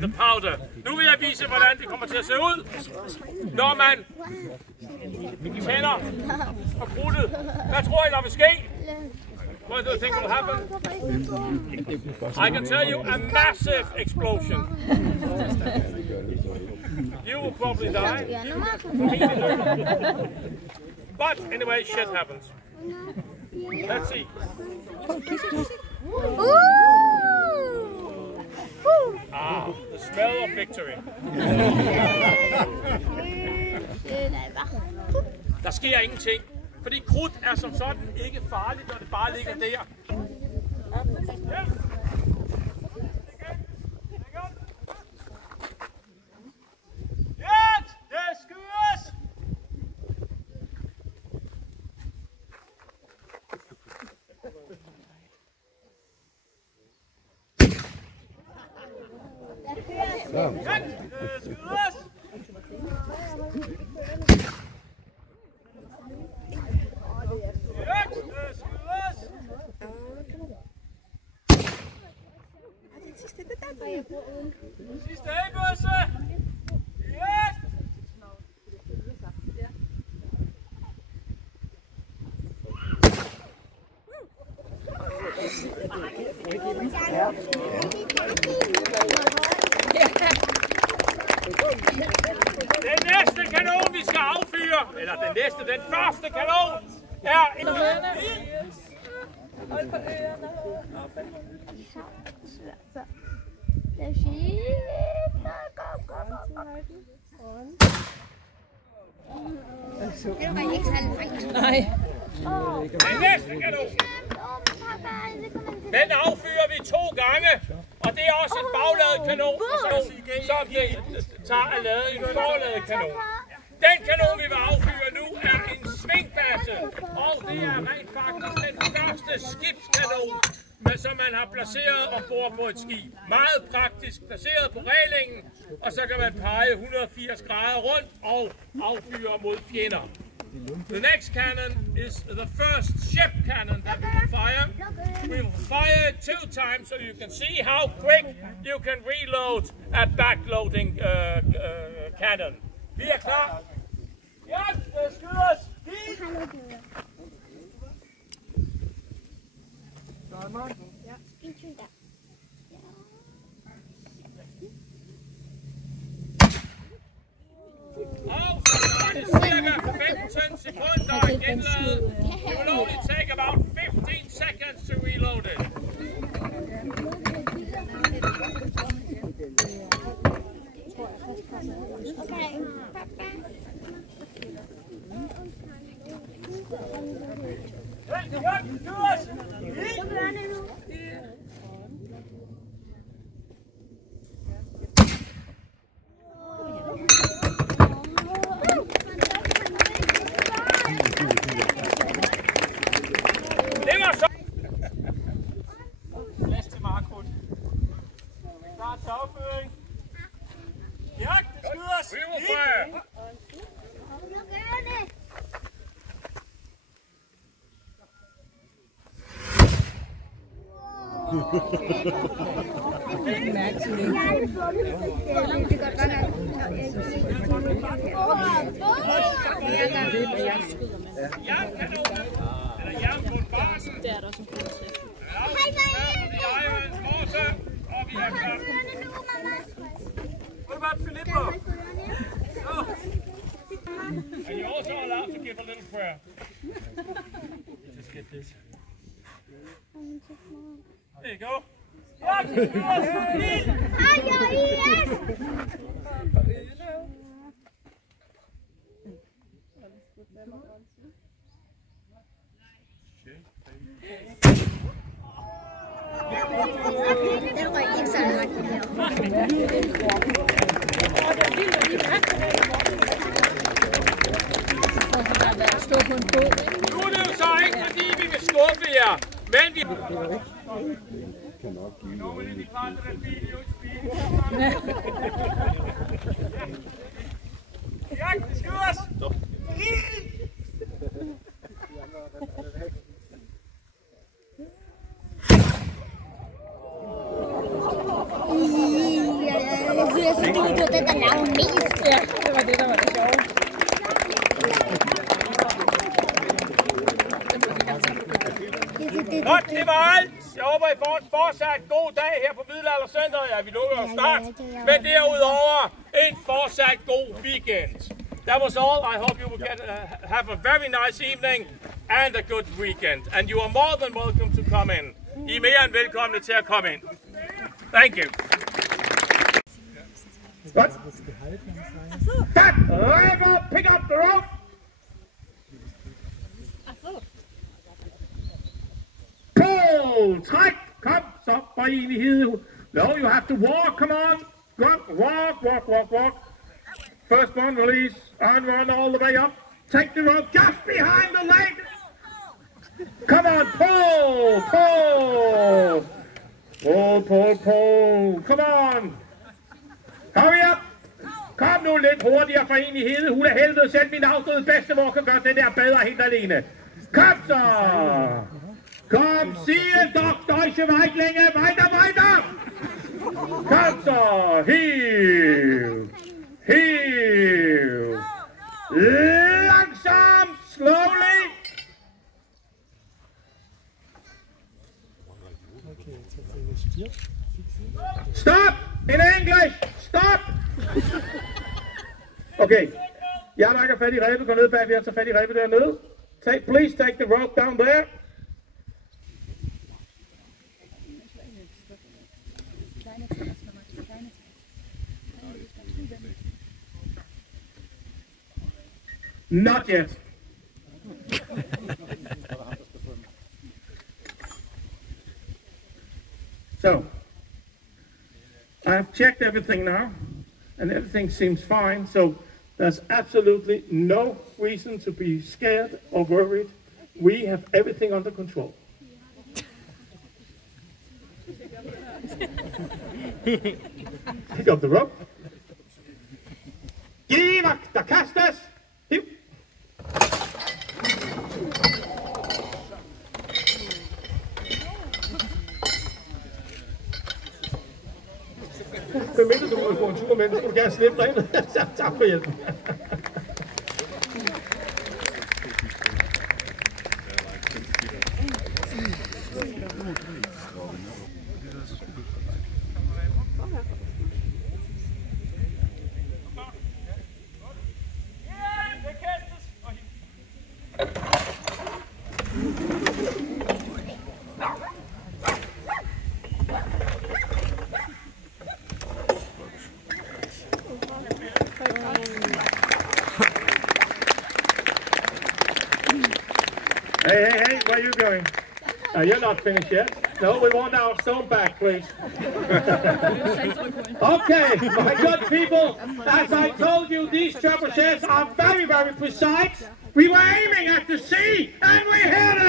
The powder. Nu vil jeg vise, hvordan det kommer til at se ud, når man tænder på krudtet. Hvad tror I, der vil ske? What do you think will happen? I can tell you a massive explosion. You will probably die. But anyway, shit happens. Let's see. Ah, the smell of victory. Der sker ingenting, fordi krudt er som sådan ikke farligt, når det bare ligger der. Sidste A-bøsse! Yes! Den næste kanon, vi skal affyre, eller den første kanon, er en... Hold på ørerne. Det er fint. Det var ikke særlig langt. Nej. Den næste kanon. Den affyrer vi 2 gange, og det er også en bagladet kanon, som vi tager at lade en forladet kanon. Den kanon, vi vil affyre nu, er en svingbasse, og det er rent faktisk den første skibskanon, som man har placeret ombord på et skib. Meget praktisk placeret på reglingen, og så kan man pege 180 grader rundt og affyre mod fjender. The next cannon is the first ship cannon that we will fire. We will fire it 2 times so you can see how quick you can reload a backloading cannon. Vi er klar. Ja, det skydes. Ja. Og så er det cirka 15 sekunder at genlade. It will only take about 15 seconds to reload it. Okay. Det var så. Plads til Markut. Klar til afføring. Jagt, skyders. Vi må føre. Det er der også en god til. What about Filippo? Oh. And you're also allowed to give a little prayer. Just get this. There you go. Den var ikke så langt. Nu er det jo så ikke, fordi vi vil skuffe jer, men vi... Ja, det skyders! jeg synes, du er den, der laver mest. Ja, det var det, der var det sjove. Godt, det var alt. Jeg håber, I får en fortsat god dag her på Middelaldercenter. Ja, vi lukker jo snart. Men derudover, en fortsat god weekend. That was all. I hope you will have a very nice evening and a good weekend. And you are more than welcome to come in. I er mere end velkomne til at komme ind. Thank you. Godt. Cut! Rev up! Pick up the rope! Pull! Træk! Kom, så for enighed. No, you have to walk, come on. Walk, walk, walk, walk. First one, release, and run all the way up. Take the rope just behind the leg. Come on, pull, pull. Pull, pull, pull. Come on. Hurry up. Kom nu lidt hurtigere for enighed. Hun er helvede selv min afstøde bedstemor kan gøre det der bedre helt alene. Kom så. Kom, sige doktor, ikke Weidlinge. Weiter, weiter. Kom så. Heel. Heel. Langsomt. Slowly. Stop! In English! Stop! Okay. Jeg har ikke fat i rebet. Gå ned bagved og tage fat i rebet dernede. Please take the rope down there. Not yet. So, I have checked everything now, and everything seems fine, so there's absolutely no reason to be scared or worried. We have everything under control. Pick up the rope. Giv, der kastes! Hiv! Hvem mindre du vil få en tur med, så skal du gerne slippe dig ind. Tak for hjælpen. Hey, where are you going? You're not finished yet. No, we want our stone back, please. Okay, my good people, as I told you, these trebuchets are very, very precise. We were aiming at the sea, and we hit it!